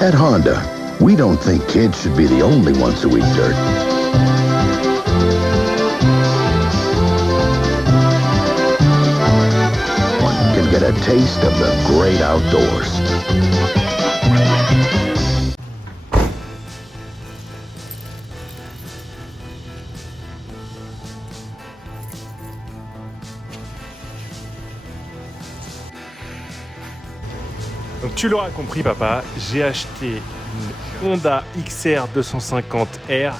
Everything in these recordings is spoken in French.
At Honda, we don't think kids should be the only ones who eat dirt. One can get a taste of the great outdoors. Donc tu l'auras compris papa, j'ai acheté une Honda XR 250R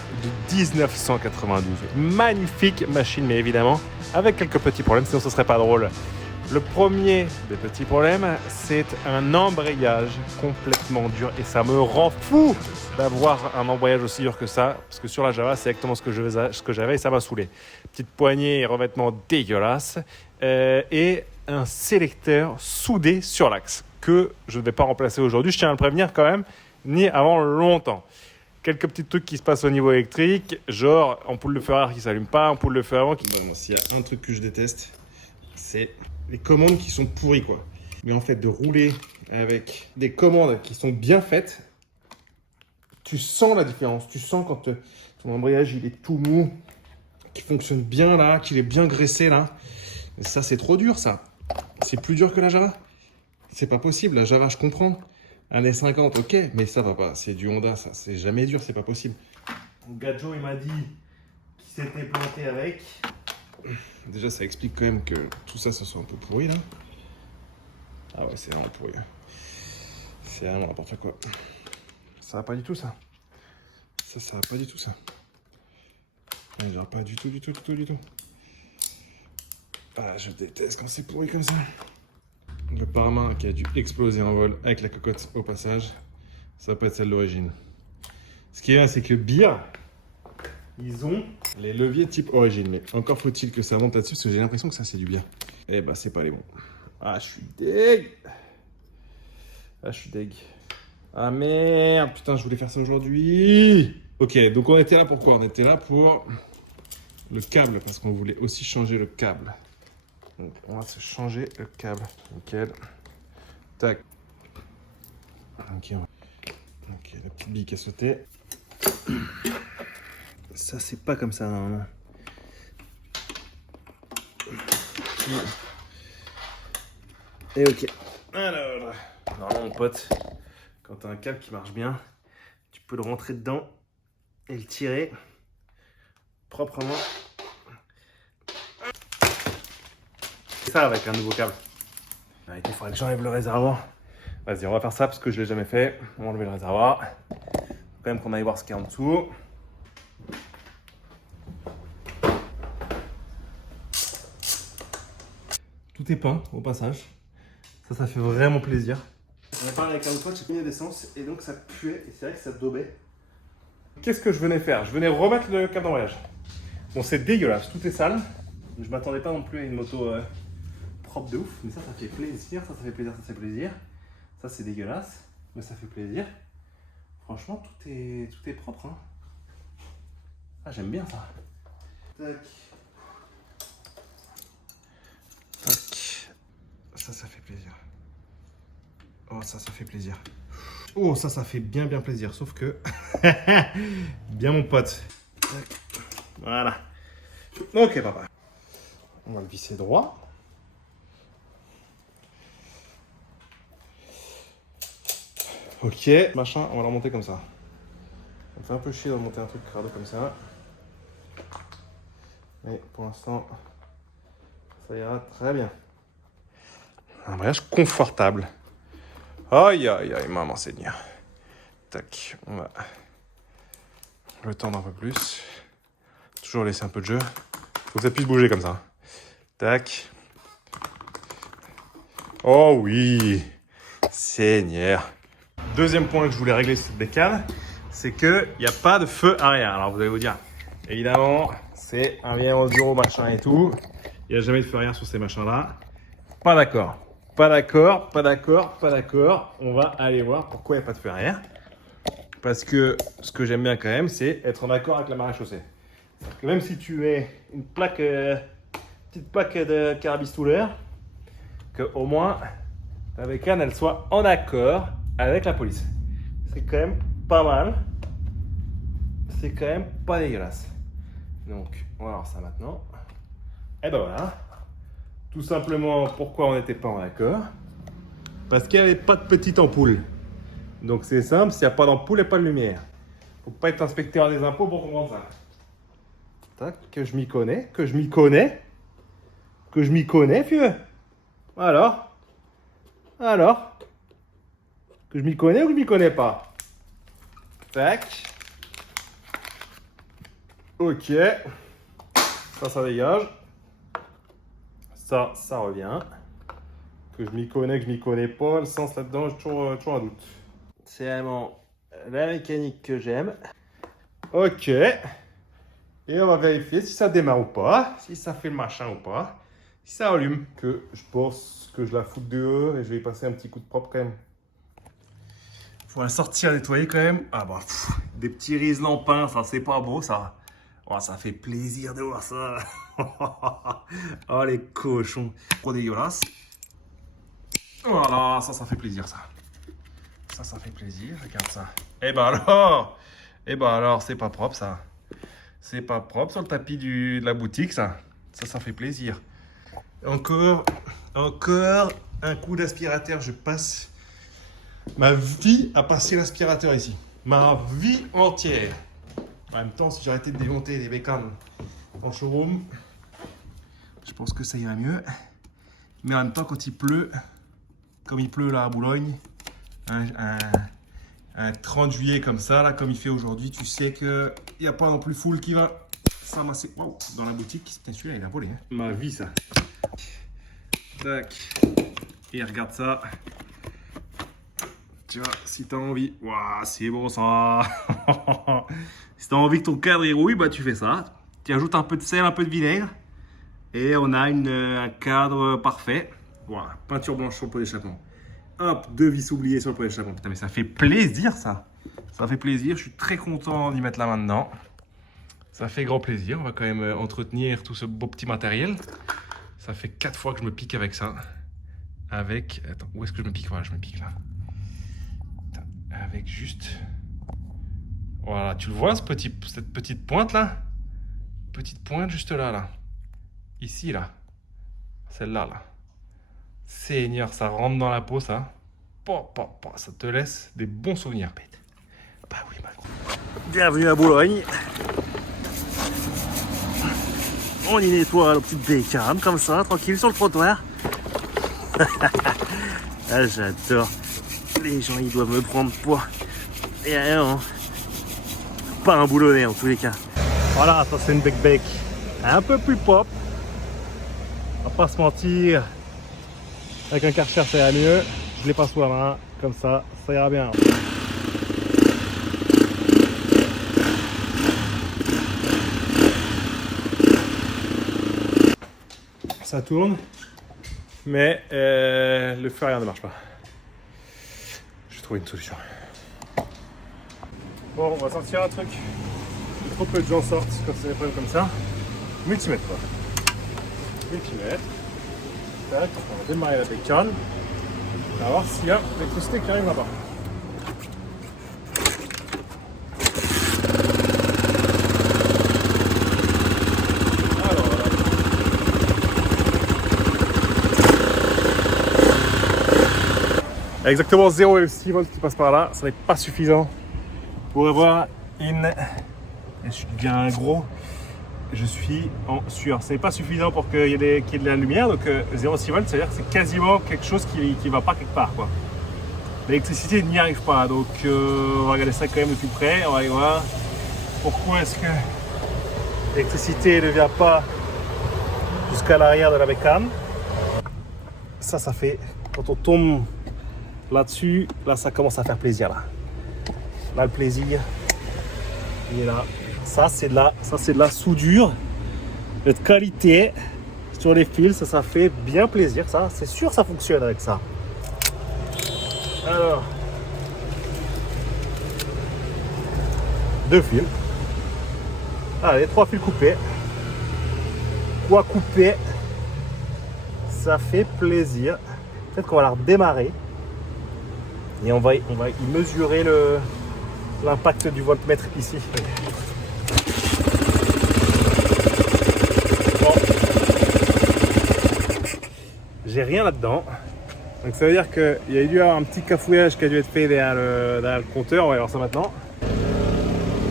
de 1992. Magnifique machine, mais évidemment avec quelques petits problèmes, sinon ce serait pas drôle. Le premier des petits problèmes, c'est un embrayage complètement dur et ça me rend fou d'avoir un embrayage aussi dur que ça, parce que sur la Java, c'est exactement ce que j'avais et ça m'a saoulé. Petite poignée et revêtement dégueulasse et un sélecteur soudé sur l'axe que je ne vais pas remplacer aujourd'hui, je tiens à le prévenir quand même, ni avant longtemps. Quelques petits trucs qui se passent au niveau électrique, genre ampoule de feu arrière qui ne s'allume pas, ampoule de feu avant qui... Bon, s'il y a un truc que je déteste, c'est les commandes qui sont pourries, quoi. Mais en fait, de rouler avec des commandes qui sont bien faites, tu sens la différence. Tu sens quand ton embrayage il est tout mou, qu'il fonctionne bien là, qu'il est bien graissé là. Et ça, c'est trop dur, ça. C'est plus dur que la Java. C'est pas possible, la Java, je comprends. Années 50, ok, mais ça va pas. C'est du Honda, ça. C'est jamais dur, c'est pas possible. Gadjo, il m'a dit qu'il s'était planté avec. Déjà, ça explique quand même que tout ça, ça soit un peu pourri, là. Ah ouais, c'est vraiment pourri. C'est vraiment n'importe quoi. Ça va pas du tout, ça. Ça va pas du tout, ça. Ouais, genre pas du tout. Ah, je déteste quand c'est pourri comme ça. Le paramain qui a dû exploser en vol avec la cocotte au passage, ça va pas être celle d'origine. Ce qui est bien, c'est que Beer, ils ont les leviers type origine. Mais encore faut-il que ça monte là-dessus, parce que j'ai l'impression que ça, c'est du bien. Eh bah, c'est pas les bons. Ah, je suis deg. Ah merde, putain, je voulais faire ça aujourd'hui. Ok, donc on était là pour quoi? On était là pour le câble, parce qu'on voulait aussi changer le câble. Donc, on va se changer le câble. Nickel. Tac. Ok, la petite bille qui a sauté. Ça, c'est pas comme ça, normalement. Et ok. Alors, normalement, mon pote, quand t'as un câble qui marche bien, tu peux le rentrer dedans et le tirer proprement. Ça avec un nouveau câble. Il faudrait que j'enlève le réservoir. Vas-y, on va faire ça parce que je l'ai jamais fait. On va enlever le réservoir. Faut quand même qu'on aille voir ce qu'il y a en dessous. Tout est peint au passage. Ça fait vraiment plaisir. On a parlé avec un autre pote, j'ai mis d'essence et donc ça puait et c'est vrai que ça daubait. Qu'est-ce que je venais faire? Je venais remettre le câble d'embrayage. Bon, c'est dégueulasse, tout est sale. Je m'attendais pas non plus à une moto propre de ouf, mais ça fait plaisir, ça fait plaisir. Ça c'est dégueulasse, mais ça fait plaisir. Franchement, tout est propre. Hein. Ah, j'aime bien ça. Tac. Ça fait plaisir. Oh, ça fait plaisir. Oh, ça fait bien plaisir, sauf que... bien mon pote. Tac. Voilà. Ok, papa. On va le visser droit. Ok, machin, on va le remonter comme ça. Ça me fait un peu chier de remonter un truc crado comme ça. Mais pour l'instant, ça ira très bien. Un voyage confortable. Aïe, maman Seigneur. Tac, on va le tendre un peu plus. Toujours laisser un peu de jeu. Faut que ça puisse bouger comme ça. Tac. Oh oui, Seigneur. Deuxième point que je voulais régler sur cette bécane, c'est qu'il n'y a pas de feu arrière. Alors vous allez vous dire, évidemment, c'est un vieil enduro machin et tout. Il n'y a jamais de feu arrière sur ces machins-là. Pas d'accord. On va aller voir pourquoi il n'y a pas de feu arrière. Parce que ce que j'aime bien quand même, c'est être en accord avec la maréchaussée. Que même si tu es une petite plaque de carabistouleur, que au moins ta bécane elle soit en accord avec la police. C'est quand même pas mal. C'est quand même pas dégueulasse. Donc, on va voir ça maintenant. Et ben voilà. Tout simplement, pourquoi on n'était pas en accord? Parce qu'il n'y avait pas de petite ampoule. Donc c'est simple, s'il n'y a pas d'ampoule, il n'y a pas de lumière. Faut pas être inspecteur des impôts pour comprendre ça. Tac, que je m'y connais, que je m'y connais. Que je m'y connais, vieux. Alors? Que je m'y connais ou que je m'y connais pas? Tac. Ok. Ça dégage. Ça revient. Que je m'y connais, que je m'y connais pas, le sens là-dedans, j'ai toujours un doute. C'est vraiment la mécanique que j'aime. Ok. Et on va vérifier si ça démarre ou pas, si ça fait le machin ou pas, si ça allume. Que je pense que je la foute dehors et je vais y passer un petit coup de propre quand même. Faut la sortir, nettoyer quand même. Ah bah, des petits rises lampins, ça c'est pas beau ça. Oh, ça fait plaisir de voir ça. Oh les cochons. Trop dégueulasse. Voilà, ça fait plaisir ça. Ça fait plaisir, regarde ça. Et bah alors, c'est pas propre ça. C'est pas propre sur le tapis de la boutique ça. Ça fait plaisir. Encore un coup d'aspirateur, je passe ma vie à passer l'aspirateur ici. Ma vie entière. En même temps, si j'arrêtais de démonter les bécanes en showroom, je pense que ça irait mieux. Mais en même temps, quand il pleut, comme il pleut là à Boulogne, un 30 juillet comme ça, là, comme il fait aujourd'hui, tu sais qu'il n'y a pas non plus foule qui va s'amasser dans la boutique. Putain, celui-là, il a volé. Hein. Ma vie, ça. Tac. Et regarde ça. Tu vois, si tu as envie. Waouh, c'est bon ça. Si tu as envie que ton cadre il rouille, bah tu fais ça. Tu ajoutes un peu de sel, un peu de vinaigre. Et on a un cadre parfait. Voilà, peinture blanche sur le pot d'échappement. Hop, 2 vis oubliées sur le pot d'échappement. Putain, mais ça fait plaisir ça. Ça fait plaisir, je suis très content d'y mettre la main dedans. Ça fait grand plaisir, on va quand même entretenir tout ce beau petit matériel. Ça fait 4 fois que je me pique avec ça. Attends, où est-ce que je me pique? Voilà, je me pique là. Avec juste... Voilà, tu le vois cette petite pointe là? Petite pointe juste là. Ici là. Celle-là là. Seigneur, ça rentre dans la peau ça. Ça te laisse des bons souvenirs. Bah oui, bienvenue à Boulogne. On y nettoie nos petites bécanes comme ça, tranquille sur le trottoir. Ah, j'adore. Les gens ils doivent me prendre pour... Et non, pas un boulonnais en tous les cas. Voilà, ça c'est une bec un peu plus pop. On va pas se mentir. Avec un Karcher ça ira mieux. Je les passe sous la main, comme ça ira bien. Ça tourne, mais le feu arrière ne marche pas. J'ai trouvé une solution. Bon, on va sortir un truc. Trop peu de gens sortent quand c'est des problèmes comme ça. Multimètre quoi. Multimètre. Tac, on va démarrer la bécane. On va voir s'il y a l'électricité qui arrive là-bas. Exactement 0,6 volts qui passe par là, ça n'est pas suffisant pour avoir une... Je suis bien gros, je suis en sueur. C'est pas suffisant pour qu'il y ait de la lumière, donc 0,6 volts, c'est-à-dire que c'est quasiment quelque chose qui va pas quelque part, quoi. L'électricité n'y arrive pas, donc on va regarder ça quand même de plus près, on va aller voir pourquoi est-ce que l'électricité ne vient pas jusqu'à l'arrière de la bécane. Ça fait, quand on tombe là-dessus, là ça commence à faire plaisir là. Là le plaisir, il est là. Ça c'est de la soudure de qualité sur les fils, ça fait bien plaisir ça. C'est sûr ça fonctionne avec ça. Alors, 2 fils. Allez, 3 fils coupés. Quoi couper? Ça fait plaisir. Peut-être qu'on va la redémarrer. Et on va y mesurer l'impact du voltmètre ici. Bon. J'ai rien là-dedans. Donc ça veut dire qu'il y a dû y avoir un petit cafouillage qui a dû être fait derrière le compteur. On va voir ça maintenant.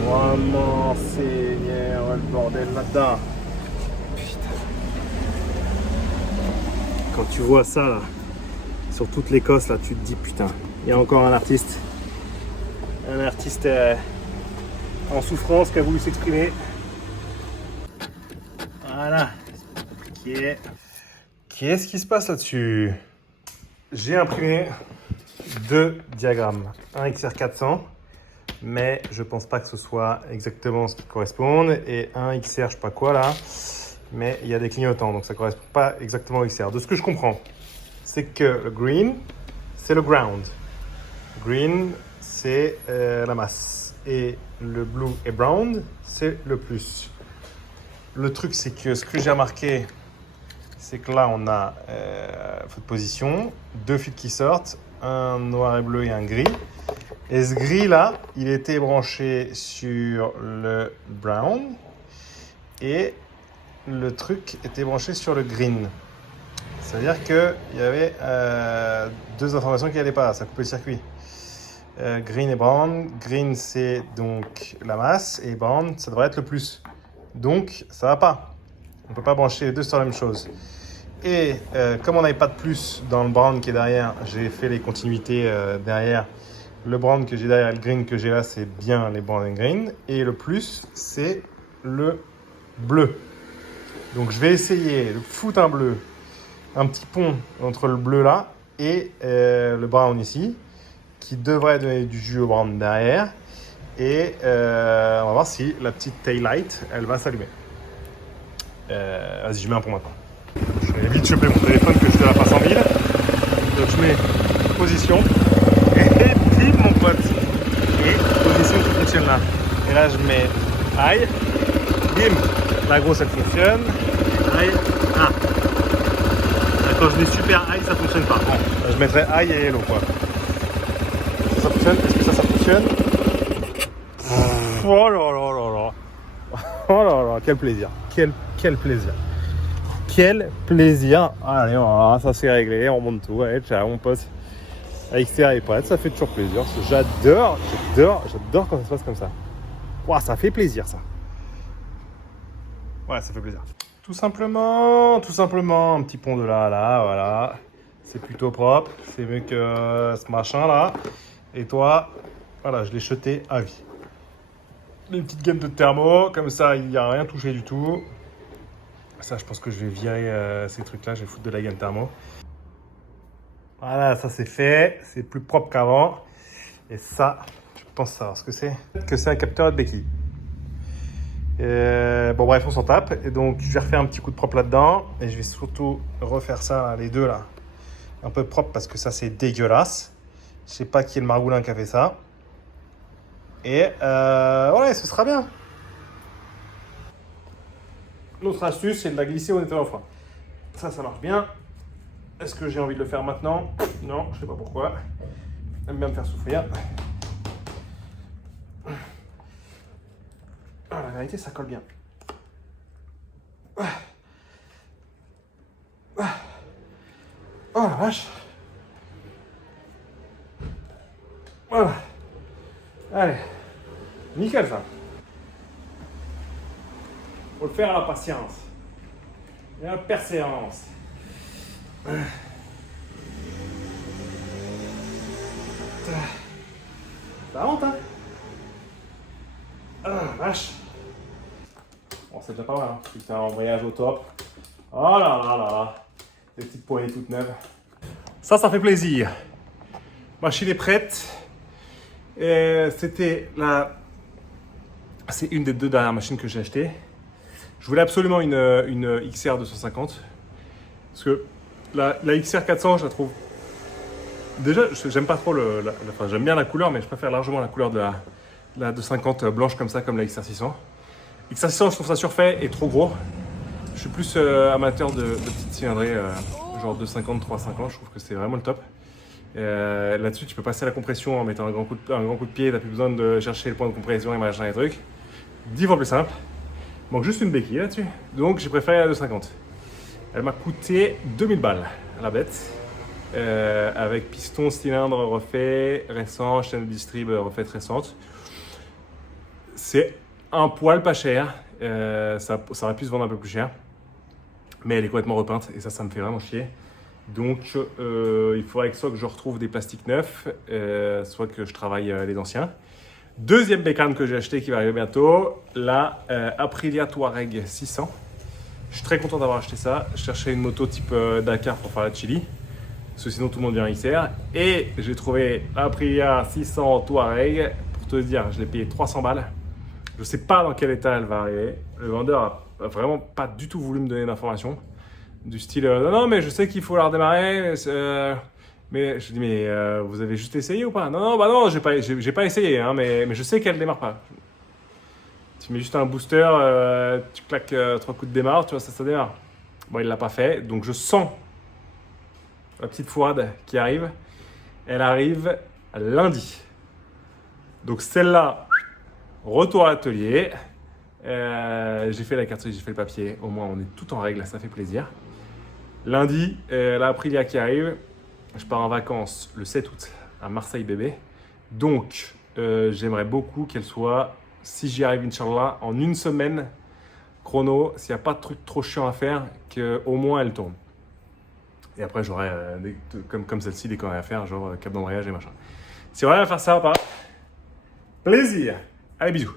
Vraiment, Seigneur, le bordel là-dedans. Putain. Quand tu vois ça là, sur toute l'Écosse là, tu te dis putain, il y a encore un artiste en souffrance qui a voulu s'exprimer. Voilà. Qu'est-ce qui se passe là-dessus? J'ai imprimé 2 diagrammes, un XR400, mais je pense pas que ce soit exactement ce qui corresponde, et un XR je sais pas quoi là, mais il y a des clignotants, donc ça correspond pas exactement au XR. De ce que je comprends, c'est que le green, c'est le ground. Green, c'est la masse, et le blue et brown, c'est le plus. Le truc, c'est que ce que j'ai remarqué, c'est que là, on a feu de position, 2 fils qui sortent, un noir et bleu et un gris. Et ce gris-là, il était branché sur le brown et le truc était branché sur le green. C'est-à-dire qu'il y avait 2 informations qui n'allaient pas, ça coupait le circuit. Green et brown. Green, c'est donc la masse, et brown, ça devrait être le plus. Donc, ça va pas. On ne peut pas brancher les deux sur la même chose. Et comme on n'avait pas de plus dans le brown qui est derrière, j'ai fait les continuités derrière. Le brown que j'ai derrière et le green que j'ai là, c'est bien les brown et green. Et le plus, c'est le bleu. Donc, je vais essayer de foutre un bleu, un petit pont entre le bleu là et le brown ici, qui devrait donner du jus au brown derrière. Et on va voir si la petite tail light, elle va s'allumer. Vas-y, je mets un pont maintenant. Je vais vite choper mon téléphone que je te la passe en 1000. Donc je mets position. Et bim mon pote. Et position qui fonctionne là. Et là je mets high. Bim. La grosse elle fonctionne. High. Ah. Quand je mets super high ça fonctionne pas. Bon, je mettrai high et hello quoi. Ça fonctionne. Est-ce que ça fonctionne? Oh là là là là. Oh là là, quel plaisir. Quel plaisir. Quel plaisir. Allez, voilà, ça c'est réglé, on monte tout. Allez, ciao mon pote. XR est prête, ça fait toujours plaisir. J'adore quand ça se passe comme ça. Wow, ça fait plaisir ça. Ouais, ça fait plaisir. Tout simplement, un petit pont de là à là, voilà. C'est plutôt propre, c'est mieux que ce machin là. Et toi, voilà, je l'ai jeté à vie. Une petite gamme de thermo, comme ça il n'y a rien touché du tout. Ça, je pense que je vais virer ces trucs-là, je vais foutre de la gamme thermo. Voilà, ça c'est fait, c'est plus propre qu'avant. Et ça, je pense savoir ce que c'est. Que c'est un capteur de béquille. Bon bref, on s'en tape. Et donc, je vais refaire un petit coup de propre là-dedans. Et je vais surtout refaire ça, les deux là, un peu propre parce que ça c'est dégueulasse. Je sais pas qui est le margoulin qui a fait ça. Et ouais, ce sera bien. L'autre astuce, c'est de la glisser au nettoyeur froid. Ça marche bien. Est-ce que j'ai envie de le faire maintenant? Non, je sais pas pourquoi. J'aime bien me faire souffrir. Ah, la vérité, ça colle bien. Oh la vache. Voilà. Allez. Nickel ça. Faut le faire à la patience et à la persévérance. Ça monte, hein? Ah, vache. Bon, c'est déjà pas mal, hein. Putain, un voyage au top. Oh là là là là. Des petites poignées toutes neuves. Ça fait plaisir. Machine est prête. C'était la... C'est une des 2 dernières machines que j'ai achetées. Je voulais absolument une XR 250. Parce que la XR 400, je la trouve... Déjà, j'aime pas trop enfin, j'aime bien la couleur, mais je préfère largement la couleur de la 250 blanche comme ça, comme la XR 600. XR 600, je trouve ça surfait et trop gros. Je suis plus amateur de petites cylindrées, genre 250, 350, je trouve que c'est vraiment le top. Là-dessus, tu peux passer à la compression en mettant un grand coup de pied. Tu n'as plus besoin de chercher le point de compression et machin et trucs. 10 fois plus simple. Il manque juste une béquille là-dessus. Donc j'ai préféré la 250. Elle m'a coûté 2000 balles, la bête. Avec piston, cylindre refait récent, chaîne de distrib refaite récente. C'est un poil pas cher. Ça aurait pu se vendre un peu plus cher. Mais elle est complètement repeinte et ça me fait vraiment chier. Donc il faudrait que soit que je retrouve des plastiques neufs, soit que je travaille les anciens. Deuxième bécane que j'ai acheté qui va arriver bientôt, la Aprilia Touareg 600. Je suis très content d'avoir acheté ça. Je cherchais une moto type Dakar pour faire la Chili, parce que sinon tout le monde vient XR. Et j'ai trouvé l'Aprilia 600 Touareg. Pour te dire, je l'ai payé 300 balles. Je ne sais pas dans quel état elle va arriver. Le vendeur a vraiment pas du tout voulu me donner d'informations. Du style, non, mais je sais qu'il faut la redémarrer. Mais je dis, mais vous avez juste essayé ou pas? Non, bah non, j'ai pas essayé, hein, mais je sais qu'elle démarre pas. Tu mets juste un booster, tu claques 3 coups de démarre, tu vois, ça démarre. Bon, il l'a pas fait, donc je sens la petite fourrade qui arrive. Elle arrive lundi. Donc celle-là, retour à l'atelier. J'ai fait la carte, j'ai fait le papier. Au moins, on est tout en règle, ça fait plaisir. Lundi, la Aprilia qui arrive. Je pars en vacances le 7 août à Marseille bébé. Donc, j'aimerais beaucoup qu'elle soit, si j'y arrive, Inch'Allah, en une semaine chrono, s'il n'y a pas de truc trop chiant à faire, qu'au moins elle tourne. Et après, j'aurai, comme celle-ci, des conneries à faire, genre cap d'embrayage et machin. Si on arrive à faire ça, par plaisir. Allez, bisous.